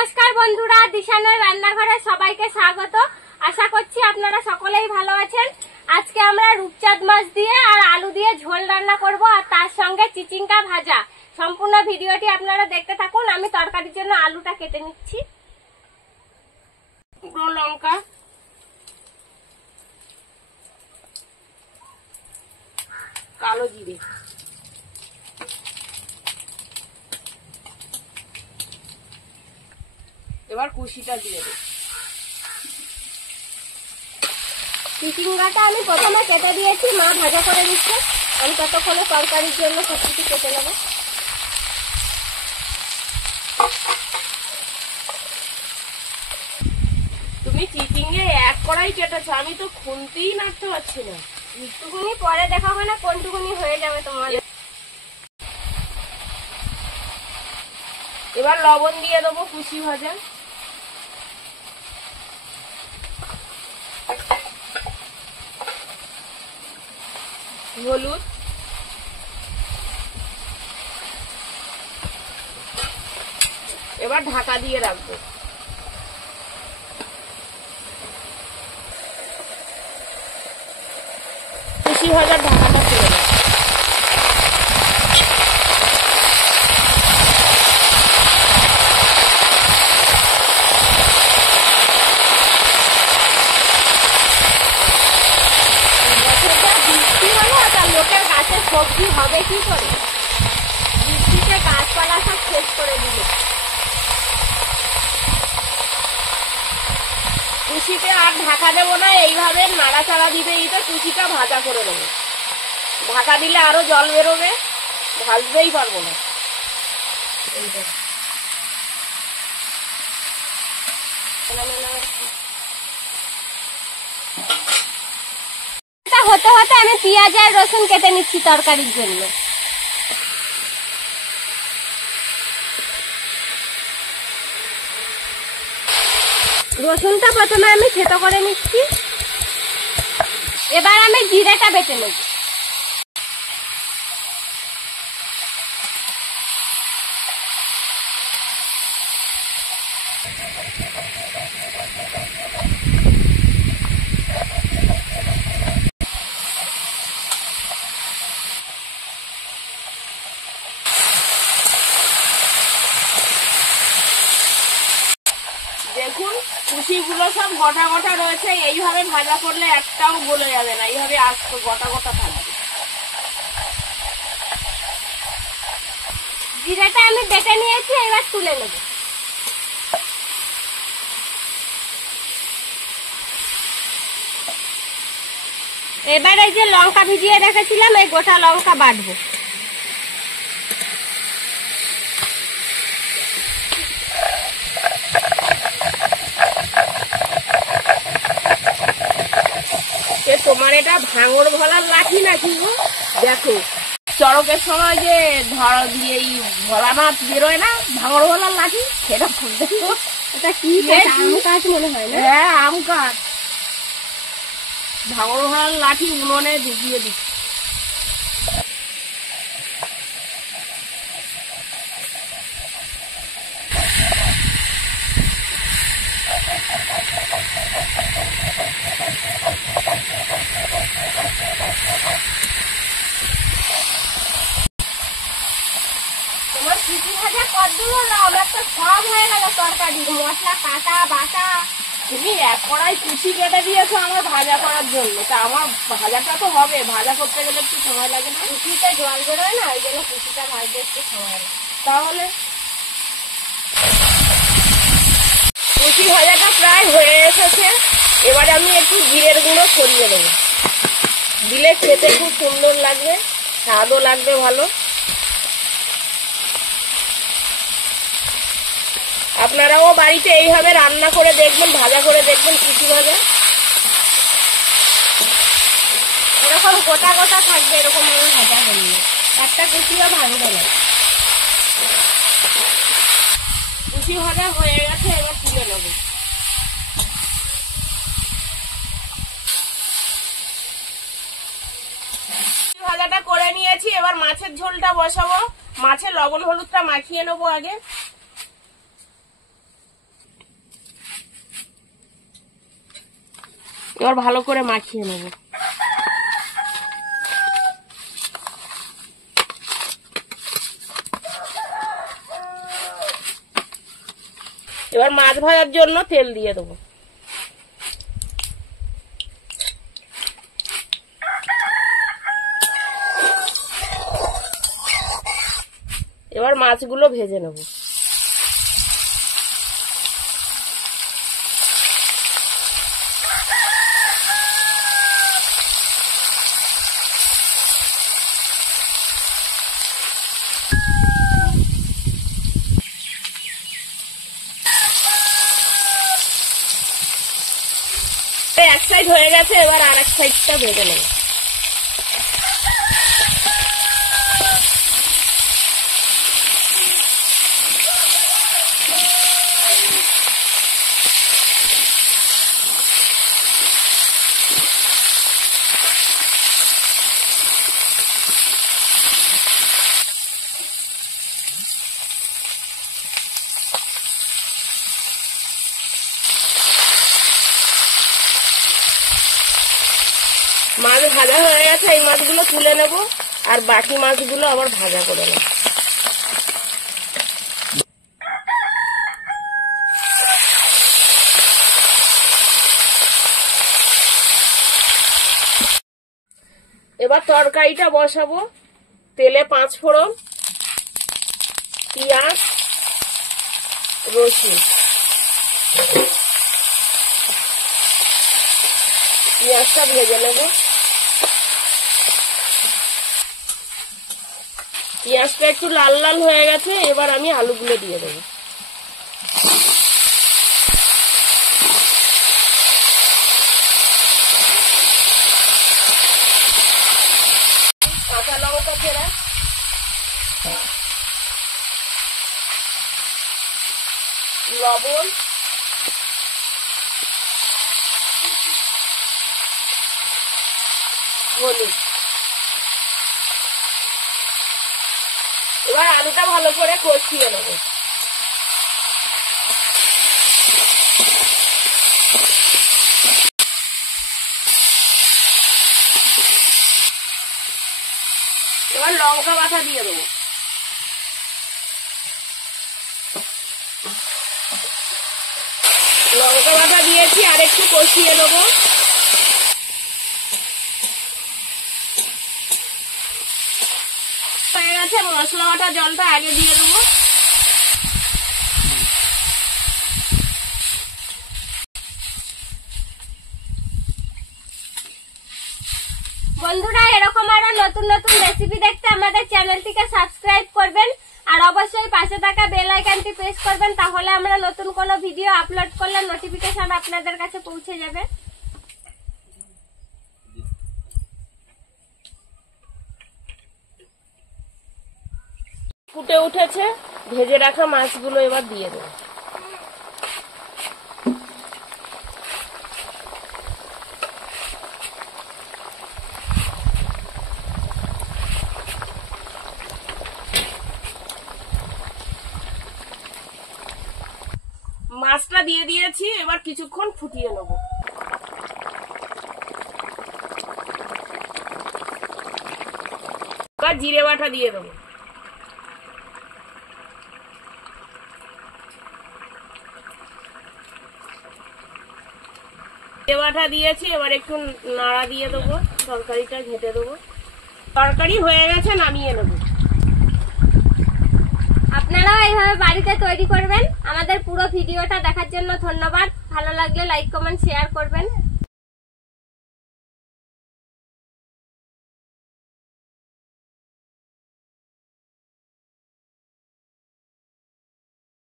নমস্কার বন্ধুরা, দিশানের রান্নাঘরে সবাইকে স্বাগত। আশা করছি আপনারা সকলেই ভালো আছেন। আজকে আমরা রূপচাঁদ মাছ দিয়ে আর আলু দিয়ে ঝোল রান্না করব, আর তার সঙ্গে চিচিঙ্গা ভাজা। সম্পূর্ণ ভিডিওটি আপনারা দেখতে থাকুন। আমি তরকারির জন্য আলুটা কেটে নিচ্ছি। শুকনো লঙ্কা, কালো জিরে, এবার কুশিটা দিয়ে দেব। চিচিঙ্গাটা আমি প্রথমে কেটে দিয়েছি, মা ভাজা করে দিচ্ছে। আমি ততক্ষণে তরকারির জন্য সবকিছু কেটে নেব। তুমি চিচিঙ্গে এক কড়াই কেটেছো, আমি তো খুনতেই নাড়তে পারছি না। একটুকুনি পরে দেখাবো না কোনটুকুনি হয়ে যাবে তোমার। এবার লবণ দিয়ে দেবো কুশি ভাজা, হলুদ, এবার ঢাকা দিয়ে রাখবো। কুশি ভাজার ঢাকাটা খুলে দেবো। লোকের গাছে সবজি হবে কি করে? বৃষ্টিতে গাছপালা সব শেষ করে দিল। কুশিতে আর ঢাকা দেবো না, এইভাবে নাড়াচাড়া দিতে দিতে কুশিটা ভাজা করে দেবো। ঢাকা দিলে আরো জল বেরোবে, ভাজতেই পারবো না। হতে হতে আমি পেঁয়াজ আর রসুন কেটে নিচ্ছি তরকারির জন্য। রসুনটা প্রথমে আমি থেতো করে নিচ্ছি। এবার আমি জিরেটা বেটে নেব। দেখুন কুশিগুলো সব গোটা গোটা রয়েছে, এইভাবে ভাজা করলে একটাও গলে যাবে না, এইভাবে আস্তে গোটা গোটা থাকবে। জিরেটা আমি বেটে নিয়েছি, এবার তুলে নেব। এবার এই যে লঙ্কা ভিজিয়ে রেখেছিলাম, এই গোটা লঙ্কা বাটবো। তোমার এটা ভাঙর ভলার লাঠি নাকি গো? দেখো চড়কের সময় যে এই ভোলা মাছ বেরোয় না, ভাঙর ভলার লাঠি, সেটা দেখো। এটা কি আম গাছ মনে হয় না? হ্যাঁ, আম গাছ। ভাঙর ভলার লাঠি উনুনে ঢুকিয়ে দিচ্ছি। তোমার চিচি ভাজা কতগুলো নাম, একটা সব হয়ে গেল তরকারি, মশলা কাটা বাটা। তুমি এক কড়াই কুচি কেটে দিয়েছো আমার ভাজা করার জন্য, তা আমার ভাজাটা তো হবে, ভাজা করতে গেলে একটু সময় লাগে না? কুচিতে জল বেরোয় না, ওই জন্য কুচিটা ভাজতে একটু সময় লাগে। তাহলে কুচি ভাজাটা প্রায় হয়ে এসেছে। এবারে আমি একটু জিরের গুঁড়ো ছড়িয়ে দেবো, দিলে খেতে খুব সুন্দর লাগবে, স্বাদও লাগবে ভালো। আপনারাও বাড়িতে এইভাবে রান্না করে দেখবেন, ভাজা করে দেখবেন কুচি ভাজা। এরকম গোটা গোটা থাকবে, এরকম ভাজা করলে একটা কুচিও ভাঙবে না। কুচি ভাজা হয়ে গেছে, এবার তুলে নেব। ভাজাটা করে নিয়েছি, এবার মাছের ঝোলটা বসাবো। মাছের লবণ হলুদটা মাখিয়ে নেবো আগে। এবার ভালো করে মাখিয়ে নেব। এবার মাছ ভাজার জন্য তেল দিয়ে দেবো। এবার মাছগুলো ভেজে নেব। এক সাইড হয়ে গেছে, এবার আর এক সাইডটা ভেজে নেব। মাছ ভাজা হয়ে গেছে, এই মাছগুলো তুলে নেব আর বাকি মাছগুলো আবার ভাজা করে নেব। এবার তরকারিটা বসাবো। তেলে 5 ফোড়ন, পেঁয়াজ, রসুন। পেঁয়াজটা ভেজে নেব। পেঁয়াজটা একটু লাল লাল হয়ে গেছে, এবার আমি আলুগুলো দিয়ে দেবো। কাঁচা লঙ্কা ফেরা, লবণ, হলুদ। এবার আলুটা ভালো করে কষিয়ে নেব। এবার লঙ্কা বাটা দিয়ে দেবো। লঙ্কা বাটা দিয়েছি, আর একটু কষিয়ে নেবো। হয়ে গেছে, মশলা বাটা জলটা আগে দিয়ে দেবো। বন্ধুরা, এরকম আরো নতুন নতুন রেসিপি দেখতে আমাদের চ্যানেলটিকে সাবস্ক্রাইব করবেন আর অবশ্যই পাশে থাকা বেল আইকনটি প্রেস করবেন, তাহলে আমরা নতুন কোনো ভিডিও আপলোড করলে নোটিফিকেশন আপনাদের কাছে পৌঁছে যাবে। ফুটে উঠেছে, ভেজে রাখা মাছগুলো এবার দিয়ে দেবো। মাছটা দিয়ে দিয়েছি, এবার কিছুক্ষণ ফুটিয়ে নেব। এবার জিরে বাটা দিয়ে দেবো। জিরে বাটা দিয়েছি, এবার একটু নাড়া দিয়ে দেবো, তরকারিটা ঘেঁটে দেবো। তরকারি হয়ে গেছে, নামিয়ে নেবো। আপনারাও এইভাবে বাড়িতে তৈরি করবেন। আমাদের পুরো ভিডিওটা দেখার জন্য ধন্যবাদ। ভালো লাগলে লাইক, কমেন্ট, শেয়ার করবেন।